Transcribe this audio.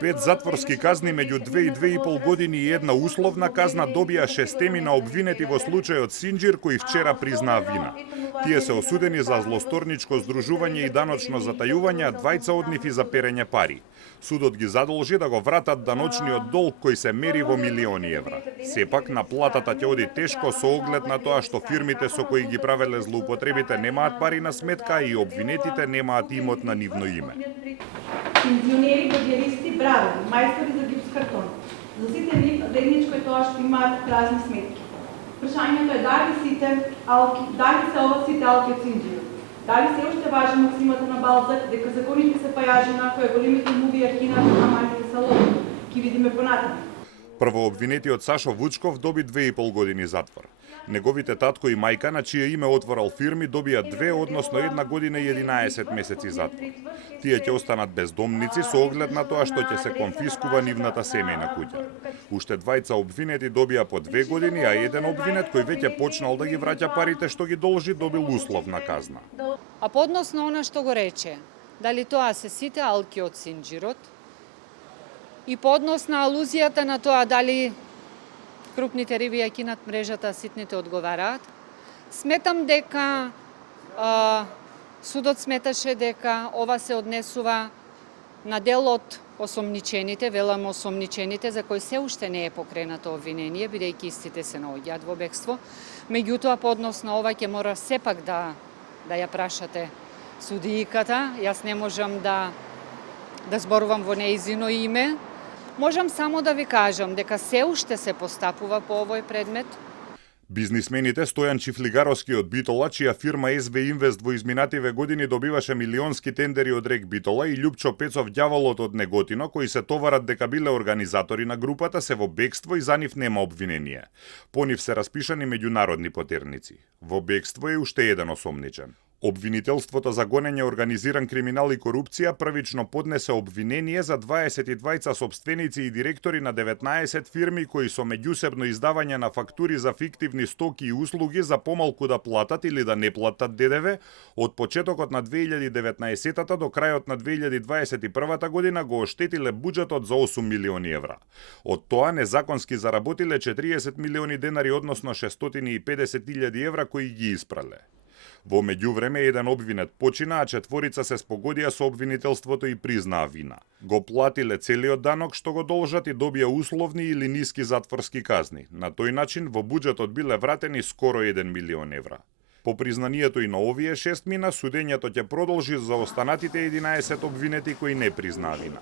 5 затворски казни меѓу 2 и 2,5 години и една условна казна добија 6 обвинети во случајот Синџир, кои вчера признаа вина. Тие се осудени за злосторничко здружување и даночно затајување, а двајца од нив и за перење пари. Судот ги задолжи да го вратат даночниот долг кој се мери во милиони евра. Сепак, наплатата ќе оди тешко со оглед на тоа што фирмите со кои ги правеле злоупотребите немаат пари на сметка и обвинетите немаат имот на нивно име. Пензионери, бодјаристи, брави, мајстори за гипс картон. За сите нив ведничко е тоа што имаат празни сметки. Прашањето е дали се ова сите алки од Синџирот? Дали се уште важи максимата на Балзак дека законите се пајажина која големите муви архина на малите салони? Ки видиме понатаму. Првообвинетиот Сашо Вучков доби 2,5 години затвор. Неговите татко и мајка, на чие име отворал фирми, добија 2, односно 1 година и 11 месеци затвор. Тие ќе останат бездомници со оглед на тоа што ќе се конфискува нивната семејна куќа. Уште двајца обвинети добија по 2 години, а еден обвинет кој веќе почнал да ги враќа парите што ги должи, добил условна казна. А по однос на она што го рече, дали тоа се сите алки од Синџирот, и по однос на алузијата на тоа дали крупните риби ја кинат мрежата, ситните одговараат, сметам дека судот сметаше дека ова се однесува на дел од осомничените, велам осомничените, за кои се уште не е покренато обвинение, бидејќи истите се наоѓаат во бегство. Меѓутоа, по однос на ова ќе мора сепак да ја прашате судијката. Јас не можам да зборувам во нејзино име. Можам само да ви кажам дека се уште се постапува по овој предмет. Бизнисмените Стојан Чифлигаровски од Битола, чија фирма СВ Инвест во изминативе години добиваше милионски тендери од Рек Битола, и Љупчо Пецов Ѓаволот од Неготино, кои се товарат дека биле организатори на групата, се во бегство и за нив нема обвинение. По нив се распишани меѓународни потерници. Во бегство е уште еден осомничен. Обвинителството за гонење организиран криминал и корупција првично поднесе обвинение за 22 сопственици и директори на 19 фирми кои со меѓусебно издавање на фактури за фиктивни стоки и услуги за помалку да платат или да не платат ДДВ од почетокот на 2019 до крајот на 2021 година го оштетиле буџетот за 8 милиони евра. Од тоа незаконски заработиле 40 милиони денари, односно 650.000 евра кои ги испрале. Во меѓувреме, еден обвинет почина, а 4 се спогодија со обвинителството и признаа вина. Го платиле целиот данок што го должат и добија условни или ниски затворски казни. На тој начин во буџетот биле вратени скоро 1 милион евра. По признанието и на овие 6 мина, судењето ќе продолжи за останатите 11 обвинети кои не признаа вина.